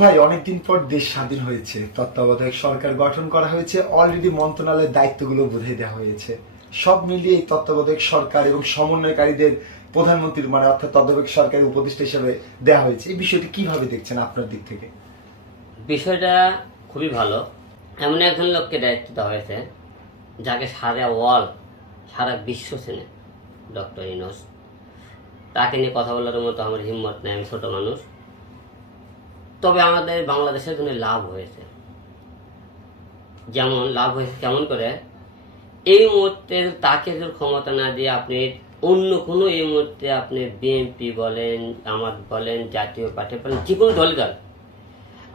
ভাই, অনেকদিন পর দেশ স্বাধীন হয়েছে, তত্ত্বাবধায়ক সরকার গঠন করা হয়েছে, অলরেডি মন্ত্রণালয়ের দায়িত্বগুলো বুঝিয়ে দেওয়া হয়েছে। সব মিলিয়ে এই তত্ত্বাবধায়ক সরকার এবং সমন্বয়কারীদের প্রধানমন্ত্রীর অর্থাৎ তত্ত্বাবধায়ক সরকারের উপদেষ্টা হিসেবে দেওয়া হয়েছে। এই বিষয়টি কিভাবে দেখছেন আপনার দিক থেকে? বিষয়টা খুবই ভালো। এমন একজন লোককে দায়িত্ব দেওয়া হয়েছে যাকে সারা বিশ্ব চেনে, ডক্টর ইউনূস। তাকে নিয়ে কথা বলার মতো আমার হিম্মত নেই, আমি ছোট মানুষ। তবে আমাদের বাংলাদেশের জন্য লাভ হয়েছে। যেমন লাভ হয়েছে কেমন করে, এই মুহূর্তে তাকে যদি ক্ষমতা না দিয়ে আপনি অন্য কোনো, এই মুহূর্তে আপনি বিএনপি বলেন, জামাত বলেন, জাতীয় পার্টি বলেন, যে কোনো দল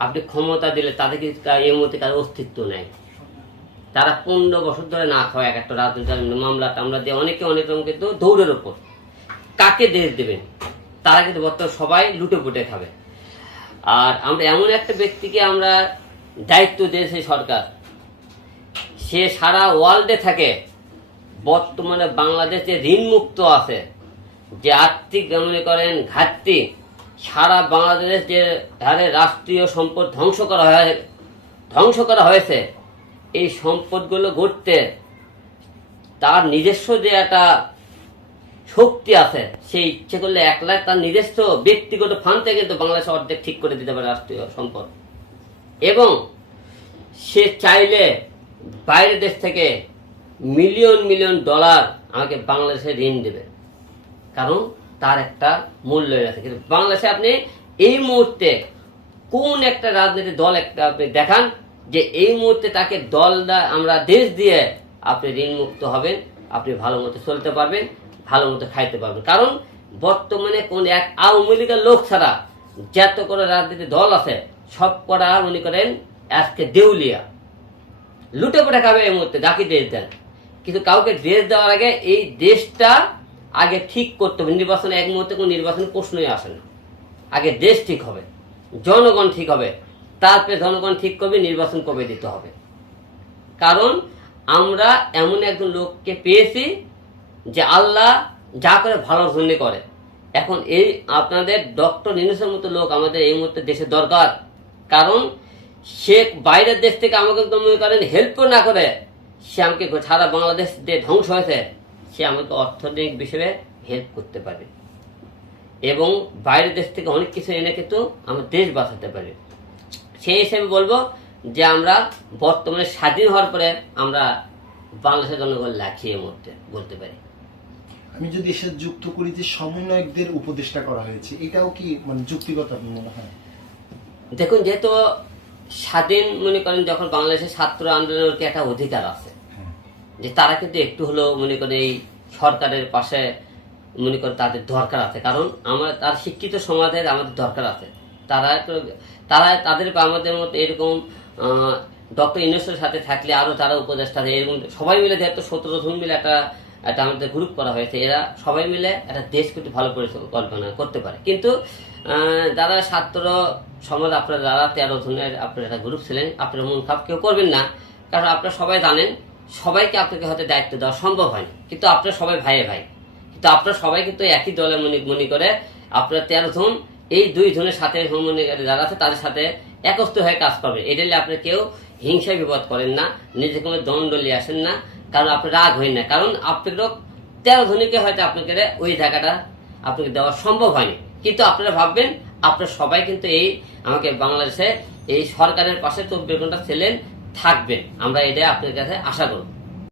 আপনি ক্ষমতা দিলে তাদেরকে এই মুহূর্তে কারো অস্তিত্ব নেই। তারা 15 বছর ধরে না খাওয়া এক একটা রাজনৈতিক মামলা টামলা দিয়ে অনেকে অনেক রকম কিন্তু দৌড়ের ওপর কাকে দেশ দেবেন, তারা কিন্তু বর্তমানে সবাই লুটে পুটে খাবে। আর আমরা এমন একটা ব্যক্তিকে আমরা দায়িত্ব দিয়েছি সরকার, সে সারা ওয়ার্ল্ডে থাকে। বর্তমানে বাংলাদেশ যে ঋণমুক্ত আছে, যে আর্থিক মনে করেন ঘাটতি, সারা বাংলাদেশ যে হারে রাষ্ট্রীয় সম্পদ ধ্বংস করা হয়েছে, এই সম্পদগুলো গড়তে তার নিজস্ব যে একটা শক্তি আছে, সেই ইচ্ছে করলে 1 লাখ তার নিজস্ব ব্যক্তিগত ফান্ড থেকে কিন্তু বাংলাদেশ অর্ধেক ঠিক করে দিতে পারে রাষ্ট্রীয় সম্পদ। এবং সে চাইলে বাইরের দেশ থেকে মিলিয়ন মিলিয়ন ডলার আমাকে বাংলাদেশে ঋণ দেবে, কারণ তার একটা মূল্য আছে। কিন্তু বাংলাদেশে আপনি এই মুহূর্তে কোন একটা রাজনৈতিক দল একটা আপনি দেখান যে এই মুহূর্তে তাকে আমরা দেশ দিয়ে আপনি ঋণ মুক্ত হবেন, আপনি ভালো মতো চলতে পারবেন, ভালো মতো খাইতে পারবেন। কারণ বর্তমানে কোন এক আওয়ামী লীগের লোক ছাড়া যত করে রাজনৈতিক দল আছে, সব করা মনে করেন আজকে দেউলিয়া, লুটে পড়ে খাবে এই মুহূর্তে, যাকে দেশ দেন। কিন্তু কাউকে দেশ দেওয়ার আগে এই দেশটা আগে ঠিক করতে হবে। নির্বাচনে এক মুহূর্তে কোনো নির্বাচনের প্রশ্নই আসে না। আগে দেশ ঠিক হবে, জনগণ ঠিক হবে, তারপরে জনগণ ঠিক করবে নির্বাচন কবে দিতে হবে। কারণ আমরা এমন একজন লোককে পেয়েছি যে আল্লাহ যা করে ভালোর জন্য করে। এখন এই আপনাদের ডক্টর ইউনূসের মতো লোক আমাদের এই মুহূর্তে দেশে দরকার। কারণ সে বাইরের দেশ থেকে আমাকে মনে করেন হেল্প না করে, সে আমাকে সারা বাংলাদেশ যে ধ্বংস হয়েছে, সে আমাকে অর্থনৈতিক বিষয়ে হেল্প করতে পারে এবং বাইরের দেশ থেকে অনেক কিছু এনে কিন্তু আমার দেশ বাঁচাতে পারে। সেই হিসেবে বলবো যে আমরা বর্তমানে স্বাধীন হওয়ার পরে আমরা বাংলাদেশের জনগণ লাখিয়ে মরতে বলতে পারি। আমি যদি এর সাথে যুক্ত করি যে সমন্বয়কদের উপদেষ্টা করা হয়েছে, এটাও কি যুক্তিগত মনে হয়? দেখুন, যেহেতু স্বাধীন মনে করেন, যখন বাংলাদেশের ছাত্র আন্দোলনের একটা অধিকার আছে যে তারা কিন্তু একটু হলেও মনে করেন এই সরকারের পাশে মনে করেন তাদের দরকার আছে। কারণ তার শিক্ষিত সমাজের আমাদের দরকার আছে। তাদের আমাদের মতো এরকম ডক্টর ইউনূসের সাথে থাকলে আরো যারা উপদেষ্টা এরকম সবাই মিলে, যেহেতু 17 জন মিলে একটা আমাদের গ্রুপ করা হয়েছে, এরা সবাই মিলে একটা দেশ কিন্তু ভালো পরিকল্পনা করতে পারে। কিন্তু যারা ছাত্র সমাজ, আপনারা যারা 13 জনের আপনার একটা গ্রুপ ছিলেন, আপনারা মন খারাপ কেউ করবেন না। কারণ আপনারা সবাই জানেন, সবাইকে আপনাকে হয়তো দায়িত্ব দেওয়া সম্ভব হয়নি, কিন্তু আপনারা সবাই ভাইয়ে ভাই। কিন্তু আপনারা সবাই কিন্তু একই দলে মনে করে আপনারা 13 জন এই 2 জনের সাথে যারা আছে তাদের সাথে একত্র হয়ে কাজ করবেন। এটা আপনি কেউ হিংসা বিপদ করেন না, নিজে কোনো দণ্ড নিয়ে আসেন না, কারণ আপনি রাগ হইন না। কারণ আপনার 13 জনকে হয়তো আপনাকে ওই জায়গাটা আপনাকে দেওয়া সম্ভব হয়নি, কিন্তু আপনারা ভাববেন আপনারা সবাই কিন্তু আমাকে বাংলাদেশে এই সরকারের পাশে 24 ঘন্টা ছিলেন, থাকবেন। আমরা এটা আপনার কাছে আশা করব।